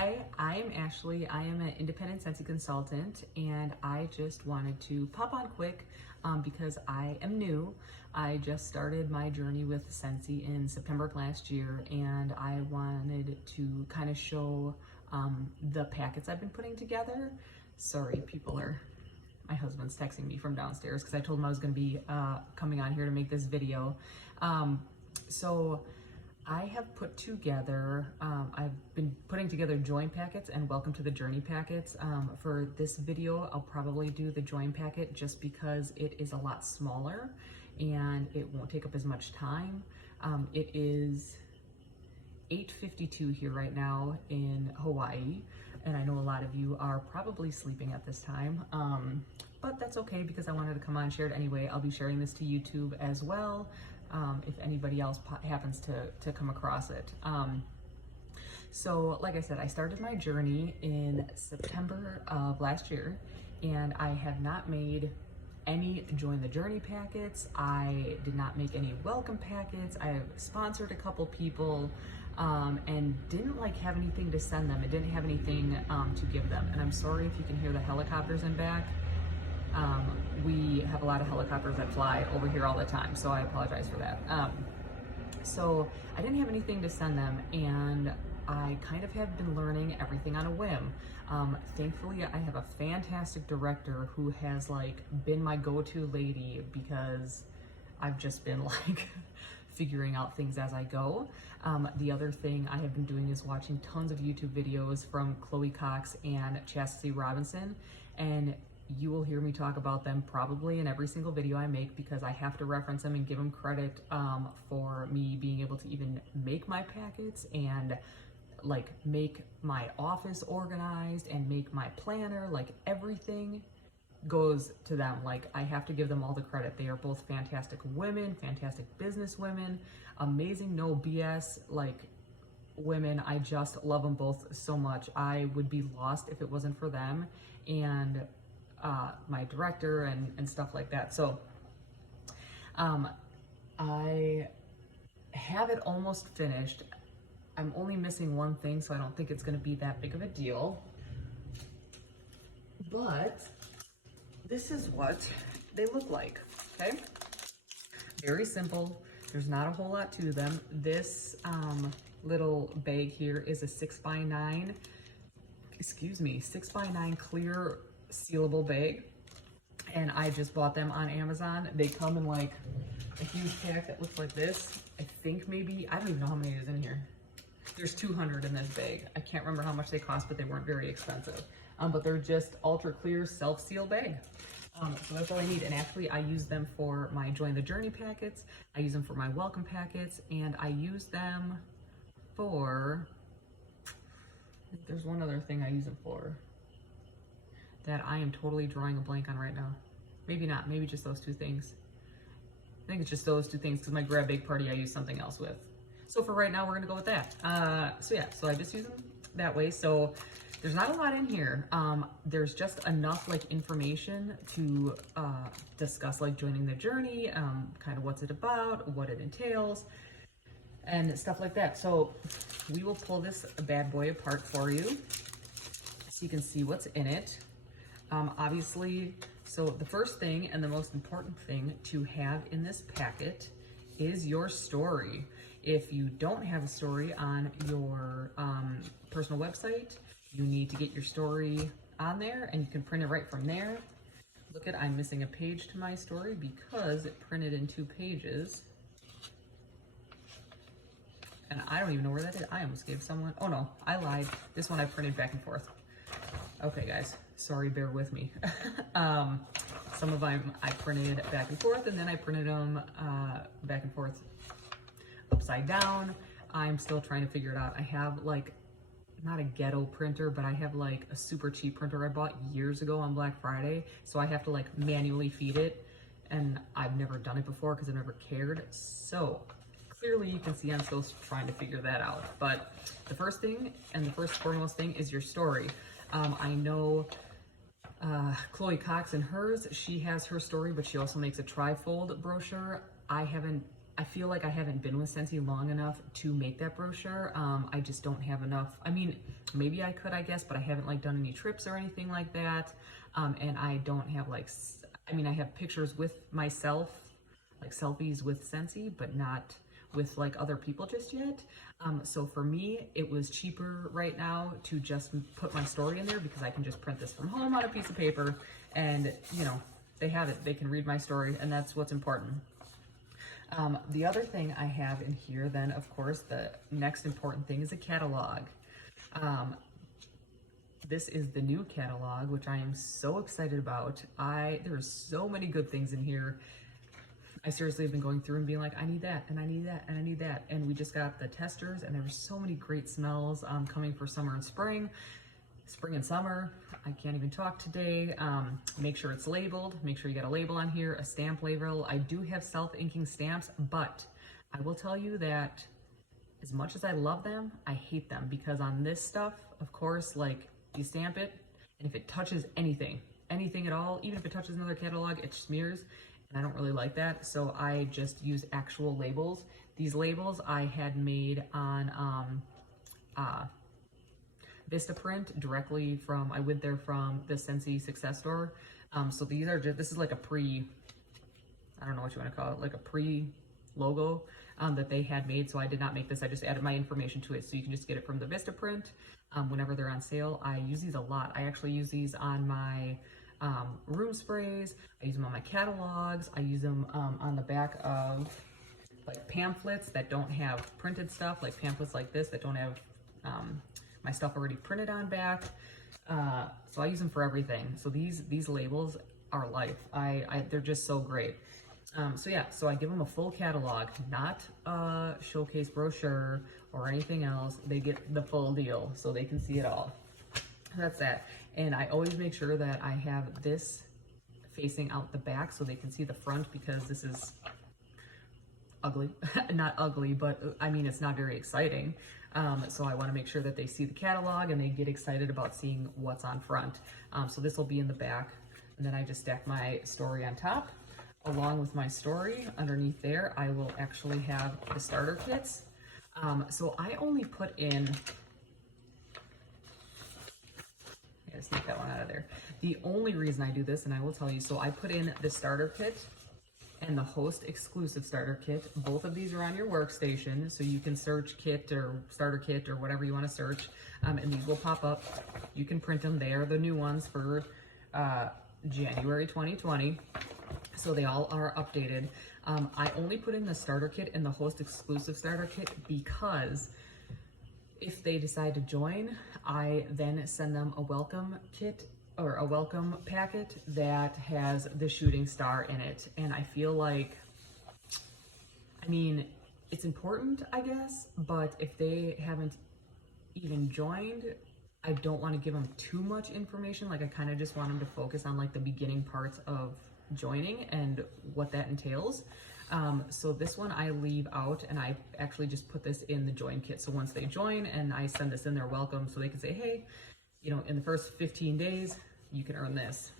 Hi, I'm Ashley. I am an independent Scentsy consultant, and I just wanted to pop on quick because I am new. I just started my journey with Scentsy in September of last year, and I wanted to kind of show the packets I've been putting together. Sorry, my husband's texting me from downstairs because I told him I was going to be coming on here to make this video. So I have put together, I've been putting together join packets and welcome to the journey packets. For this video, I'll probably do the join packet just because it is a lot smaller and it won't take up as much time. It is 8:52 here right now in Hawaii, and I know a lot of you are probably sleeping at this time, but that's okay because I wanted to come on and share it anyway. I'll be sharing this to YouTube as well. If anybody else happens to come across it. So like I said, I started my journey in September of last year, and I have not made any join the journey packets. I did not make any welcome packets. I have sponsored a couple people and didn't have anything to send them. I didn't have anything to give them. And I'm sorry if you can hear the helicopters in back. We have a lot of helicopters that fly over here all the time, so I apologize for that. So I didn't have anything to send them, and I kind of have been learning everything on a whim. Thankfully, I have a fantastic director who has been my go-to lady because I've just been figuring out things as I go. The other thing I have been doing is watching tons of YouTube videos from Chloe Cox and Chastity Robinson, and you will hear me talk about them probably in every single video I make because I have to reference them and give them credit for me being able to even make my packets and make my office organized and make my planner. Everything goes to them. I have to give them all the credit. They are both fantastic women, fantastic business women, amazing, no BS women. I just love them both so much. I would be lost if it wasn't for them and my director and stuff like that. So I have it almost finished. I'm only missing one thing, so I don't think it's going to be that big of a deal. But this is what they look like, okay? Very simple. There's not a whole lot to them. This little bag here is a 6x9, 6x9 clear sealable bag, and I just bought them on Amazon. They come in a huge pack that looks like this. I think maybe, I don't even know how many is in here. There's 200 in this bag. I can't remember how much they cost, but they weren't very expensive. But they're just ultra clear self-seal bag. So that's all I need. And actually I use them for my Join the Journey packets. I use them for my welcome packets, and I use them for, I think there's one other thing I use them for that I am totally drawing a blank on right now. Maybe not, maybe just those two things. I think it's just those two things because my grab bake party I use something else with. So for right now, we're gonna go with that. So I just use them that way. So there's not a lot in here. There's just enough information to discuss joining the journey, kind of what's it about, what it entails, and stuff like that. So we will pull this bad boy apart for you so you can see what's in it. Obviously, so the first thing and the most important thing to have in this packet is your story. If you don't have a story on your personal website, you need to get your story on there, and you can print it right from there. Look at, I'm missing a page to my story because it printed in 2 pages. And I don't even know where that is. I almost gave someone, oh no, I lied. This one I printed back and forth. Okay guys, sorry, bear with me. Some of them I printed back and forth, and then I printed them back and forth upside down. I'm still trying to figure it out. I have not a ghetto printer, but I have a super cheap printer I bought years ago on Black Friday. So I have to manually feed it, and I've never done it before because I've never cared. So clearly you can see I'm still trying to figure that out. But the first thing and the first foremost thing is your story. I know Chloe Cox and hers, she has her story, but she also makes a trifold brochure. I haven't I feel like I haven't been with Scentsy long enough to make that brochure. I just don't have enough. I mean, maybe I could, I guess, but I haven't like done any trips or anything like that. And I don't have like, I mean, I have pictures with myself, like selfies with Scentsy, but not with like other people just yet. So for me, it was cheaper right now to just put my story in there because I can just print this from home on a piece of paper and, you know, they have it. They can read my story, and that's what's important. The other thing I have in here then, of course, the next important thing is a catalog. This is the new catalog, which I am so excited about. There's so many good things in here. I seriously have been going through and being like, I need that, and I need that, and I need that. And we just got the testers, and there were so many great smells coming for summer and spring and summer. I can't even talk today. Make sure it's labeled. Make sure you got a label on here, a stamp label. I do have self-inking stamps, but I will tell you that as much as I love them, I hate them because on this stuff, of course, like you stamp it, and if it touches anything at all, even if it touches another catalog, it smears, and I don't really like that. So I just use actual labels. These labels I had made on Vistaprint directly from, I went there from the Scentsy success store. So these are just, this is like a I don't know what you want to call it, like a pre-logo that they had made. So I did not make this, I just added my information to it. So you can just get it from the Vistaprint whenever they're on sale. I use these a lot. I actually use these on my room sprays. I use them on my catalogs. I use them on the back of like pamphlets that don't have printed stuff, like pamphlets like this that don't have my stuff already printed on back. So I use them for everything. So these labels are life. They're just so great. So yeah, so I give them a full catalog, not a showcase brochure or anything else. They get the full deal so they can see it all. That's that. And I always make sure that I have this facing out the back so they can see the front because this is ugly. Not ugly, but I mean, it's not very exciting. So I want to make sure that they see the catalog and they get excited about seeing what's on front. So this will be in the back, and then I just stack my story on top. Along with my story underneath there, I will actually have the starter kits. So I only put in, yeah, sneak that one out of there. The only reason I do this, and I will tell you, so I put in the starter kit and the host exclusive starter kit. Both of these are on your workstation, so you can search kit or starter kit or whatever you want to search, and these will pop up. You can print them. They are the new ones for January 2020, so they all are updated. I only put in the starter kit and the host exclusive starter kit because if they decide to join, I then send them a welcome kit or a welcome packet that has the shooting star in it. And I feel like, I mean, it's important, I guess, but if they haven't even joined, I don't want to give them too much information. Like I kind of just want them to focus on like the beginning parts of joining and what that entails. So this one I leave out, and I actually just put this in the join kit. So once they join and I send this in their welcome, so they can say, hey, you know, in the first 15 days, you can earn this.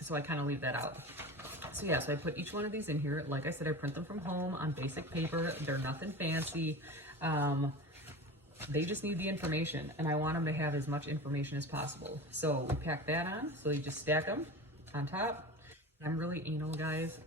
So I kind of leave that out. So yeah, so I put each one of these in here. Like I said, I print them from home on basic paper. They're nothing fancy. They just need the information, and I want them to have as much information as possible. So we pack that on, so you just stack them on top. I'm really anal, guys.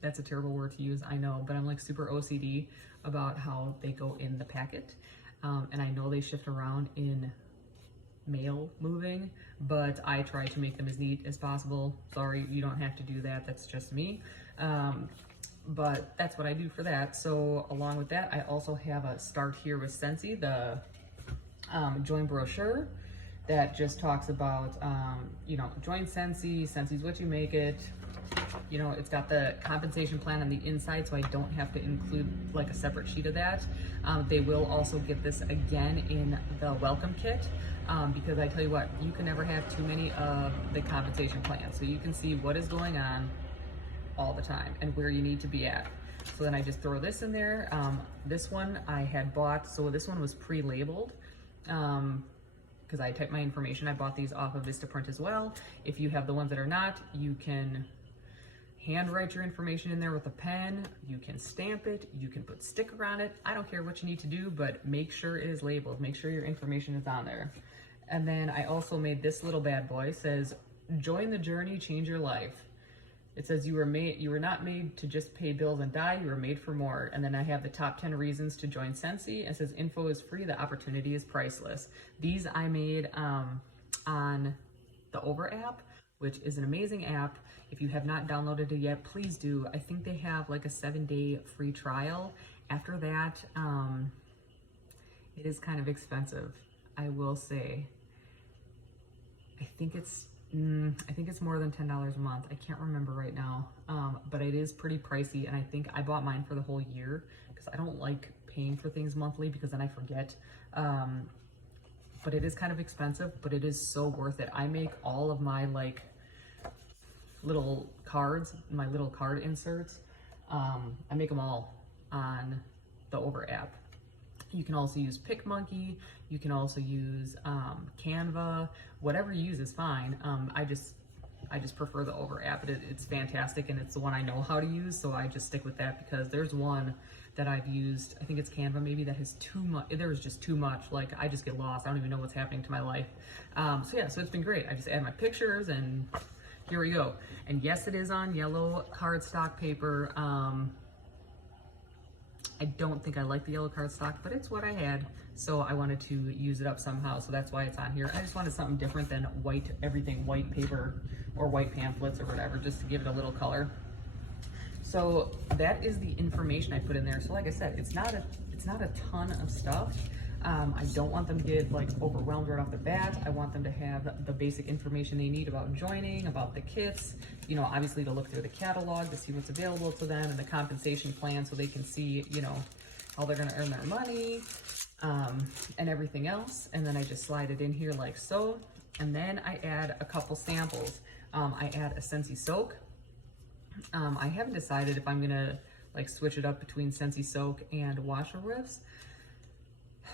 That's a terrible word to use, I know, but I'm like super OCD about how they go in the packet. And I know they shift around in mail moving, but I try to make them as neat as possible. Sorry, you don't have to do that. That's just me. But that's what I do for that. So along with that, I also have a Start Here with Scentsy, the join brochure that just talks about, you know, join Scentsy, Scentsy's what you make it. You know, it's got the compensation plan on the inside, so I don't have to include like a separate sheet of that. They will also get this again in the welcome kit, because I tell you what, you can never have too many of the compensation plan. So you can see what is going on all the time and where you need to be at. So then I just throw this in there. This one I had bought, so this one was pre-labeled, because I typed my information. I bought these off of Vistaprint as well. If you have the ones that are not, you can handwrite your information in there with a pen, you can stamp it, you can put sticker on it. I don't care what you need to do, but make sure it is labeled. Make sure your information is on there. And then I also made this little bad boy. It says, join the journey, change your life. It says you were not made to just pay bills and die, you were made for more. And then I have the top 10 reasons to join Scentsy. It says info is free, the opportunity is priceless. These I made on the Over app, which is an amazing app. If you have not downloaded it yet, please do. I think they have like a 7-day free trial. After that, it is kind of expensive, I will say. I think it's more than $10 a month. I can't remember right now, but it is pretty pricey, and I think I bought mine for the whole year because I don't like paying for things monthly because then I forget. But it is kind of expensive, but it is so worth it. I make all of my like little cards, my little card inserts. I make them all on the Over app. You can also use PicMonkey. You can also use Canva. Whatever you use is fine. I just prefer the Over app. It's fantastic, and it's the one I know how to use, so I just stick with that because there's one that I've used, I think it's Canva maybe, that has too much. There was just too much. Like, I just get lost. I don't even know what's happening to my life. So yeah, so it's been great. I just add my pictures and here we go. And yes, it is on yellow cardstock paper. I don't think I like the yellow cardstock, but it's what I had. So I wanted to use it up somehow. So that's why it's on here. I just wanted something different than white, everything white paper or white pamphlets or whatever, just to give it a little color. So that is the information I put in there. So like I said, it's not a ton of stuff. I don't want them to get like overwhelmed right off the bat. I want them to have the basic information they need about joining, about the kits, you know, obviously to look through the catalog to see what's available to them, and the compensation plan so they can see, you know, how they're gonna earn their money, and everything else. And then I just slide it in here like so. And then I add a couple samples. I add a Scentsy soak. I haven't decided if I'm gonna like switch it up between Scentsy soak and washer whiffs.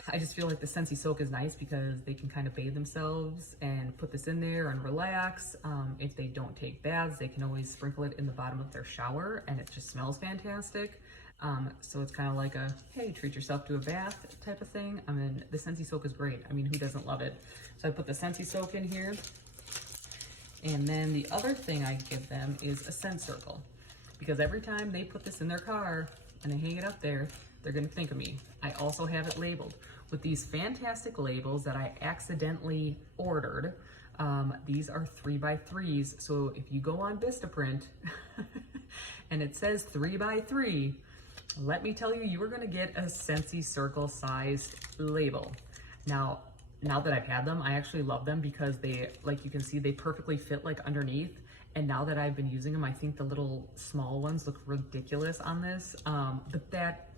I just feel like the Scentsy soak is nice because they can kind of bathe themselves and put this in there and relax. If they don't take baths, they can always sprinkle it in the bottom of their shower and it just smells fantastic. So it's kind of like a, hey, treat yourself to a bath type of thing. I mean, the Scentsy soak is great. I mean, who doesn't love it? So I put the Scentsy soak in here. And then the other thing I give them is a scent circle, because every time they put this in their car and they hang it up there, they're gonna think of me. I also have it labeled with these fantastic labels that I accidentally ordered. These are 3x3s. So if you go on Vistaprint and it says 3x3, let me tell you, you are gonna get a Scentsy circle sized label. Now that I've had them, I actually love them because they, like you can see, they perfectly fit like underneath. And now that I've been using them, I think the little small ones look ridiculous on this. But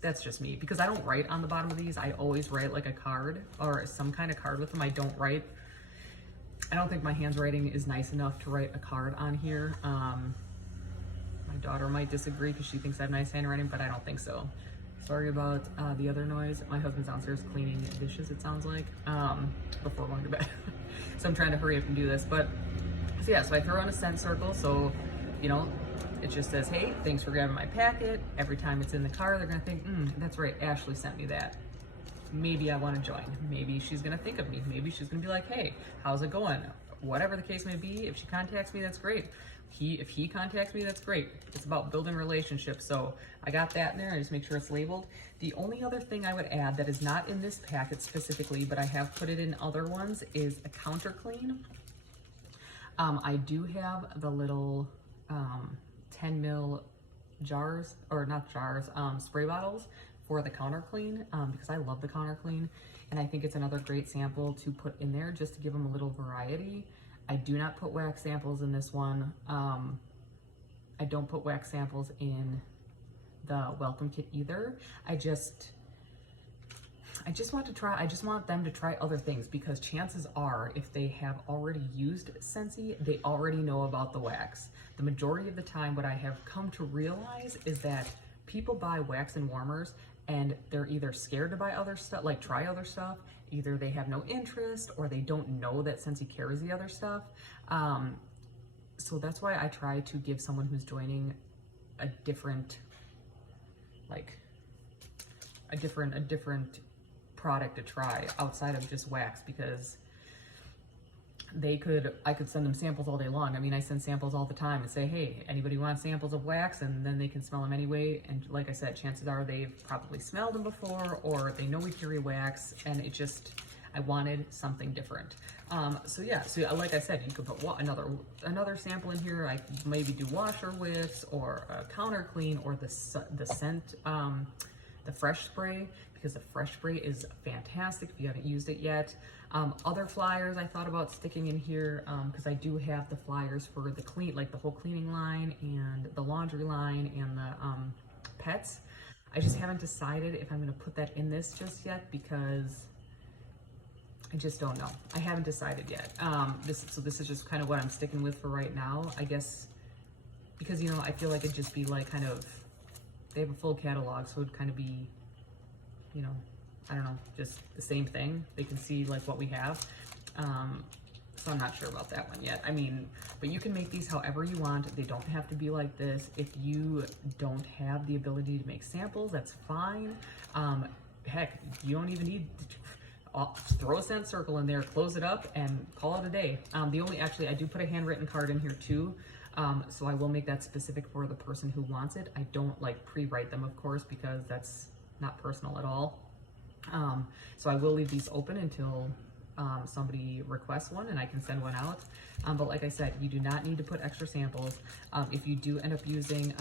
that's just me, because I don't write on the bottom of these. I always write like a card or some kind of card with them. I don't think my handwriting is nice enough to write a card on here. My daughter might disagree because she thinks I have nice handwriting, but I don't think so. Sorry about the other noise. My husband's downstairs cleaning dishes, it sounds like, before going to bed. So I'm trying to hurry up and do this. But so yeah, so I throw on a scent circle. So, you know, it just says, hey, thanks for grabbing my packet. Every time it's in the car, they're gonna think, that's right, Ashley sent me that. Maybe I wanna join. Maybe she's gonna think of me. Maybe she's gonna be like, hey, how's it going? Whatever the case may be, if she contacts me, that's great. If he contacts me, that's great. It's about building relationships. So I got that in there. I just make sure it's labeled. The only other thing I would add that is not in this packet specifically, but I have put it in other ones, is a counter clean. I do have the little 10 ml jars, or not jars, spray bottles for the counter clean, because I love the counter clean. And I think it's another great sample to put in there just to give them a little variety. I do not put wax samples in this one. I don't put wax samples in the welcome kit either. I just want them to try other things, because chances are, if they have already used Scentsy, they already know about the wax. The majority of the time, what I have come to realize is that people buy wax and warmers and they're either scared to buy other stuff, like try other stuff, either they have no interest or they don't know that Scentsy carries the other stuff. So that's why I try to give someone who's joining a different, like a different product to try outside of just wax, because I could send them samples all day long. I mean, I send samples all the time and say, hey, anybody want samples of wax? And then they can smell them anyway. And like I said, chances are they've probably smelled them before, or they know we carry wax, and it just, I wanted something different. So yeah, so like I said, you could put another sample in here. I could maybe do washer whiffs or a counter clean, or the scent, the fresh spray, because the fresh spray is fantastic if you haven't used it yet. Other flyers I thought about sticking in here, because I do have the flyers for the like the whole cleaning line and the laundry line and the pets. I just haven't decided if I'm going to put that in this just yet, because I just don't know. I haven't decided yet. So this is just kind of what I'm sticking with for right now, I guess, because, you know, I feel like it'd just be like kind of, they have a full catalog, so it'd kind of be, you know, I don't know, just the same thing. They can see like what we have. So I'm not sure about that one yet. I mean, but you can make these however you want. They don't have to be like this. If you don't have the ability to make samples, that's fine. Heck, you don't even need to throw a scent circle in there, close it up, and call it a day. Actually, I do put a handwritten card in here too. So I will make that specific for the person who wants it. I don't like pre-write them, of course, because that's not personal at all. So I will leave these open until somebody requests one and I can send one out. But like I said, you do not need to put extra samples. If you do end up using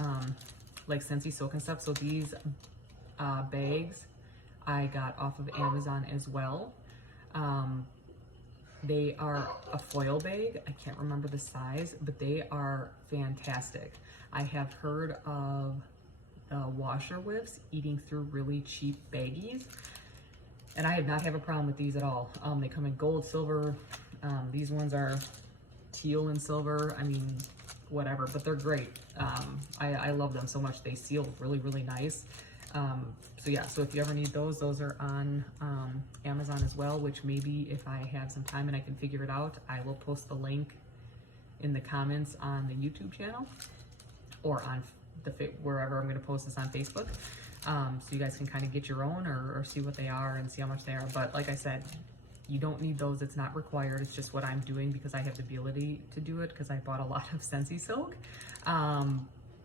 like Scentsy soak and stuff, so these bags I got off of Amazon as well. They are a foil bag. I can't remember the size, but they are fantastic. I have heard of washer whiffs eating through really cheap baggies, and I did not have a problem with these at all. They come in gold, silver. These ones are teal and silver. I mean, whatever, but they're great. I love them so much. They seal really, really nice. So yeah, so if you ever need those are on Amazon as well, which maybe if I have some time and I can figure it out, I will post the link in the comments on the YouTube channel, or on wherever I'm going to post this on Facebook. So you guys can kind of get your own, or see what they are and see how much they are. But like I said, you don't need those. It's not required. It's just what I'm doing because I have the ability to do it, because I bought a lot of Scentsy silk.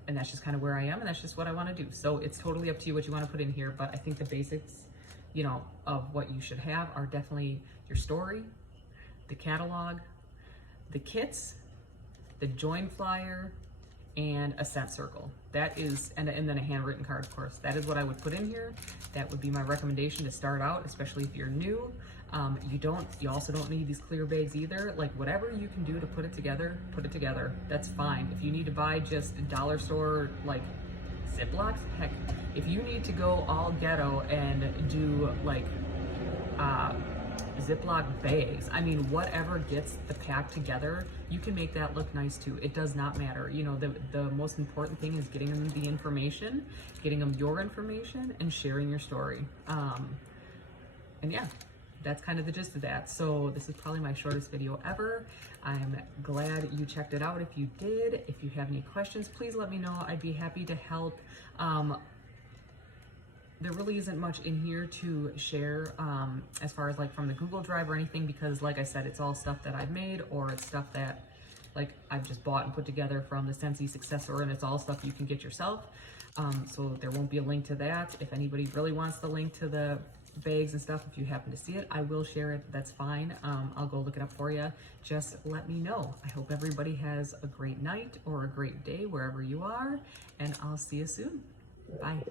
And that's just kind of where I am, and that's just what I want to do. So it's totally up to you what you want to put in here, but I think the basics, you know, of what you should have are definitely your story, the catalog, the kits, the join flyer, and a scent circle. That is, and then a handwritten card, of course. That is what I would put in here. That would be my recommendation to start out, especially if you're new. You also don't need these clear bags either. Like, whatever you can do to put it together, that's fine. If you need to buy just dollar store, like, Ziplocs, heck, if you need to go all ghetto and do like Ziploc bags, I mean, whatever gets the pack together, you can make that look nice too. It does not matter. You know, the most important thing is getting them the information, getting them your information, and sharing your story. And yeah, that's kind of the gist of that. So this is probably my shortest video ever. I'm glad you checked it out. If you did, if you have any questions, please let me know. I'd be happy to help. There really isn't much in here to share as far as like from the Google Drive or anything, because like I said, it's all stuff that I've made, or it's stuff that like I've just bought and put together from the Scentsy Successor, and it's all stuff you can get yourself. So there won't be a link to that. If anybody really wants the link to the bags and stuff, if you happen to see it, I will share it. That's fine. I'll go look it up for you. Just let me know. I hope everybody has a great night or a great day wherever you are, and I'll see you soon. Bye.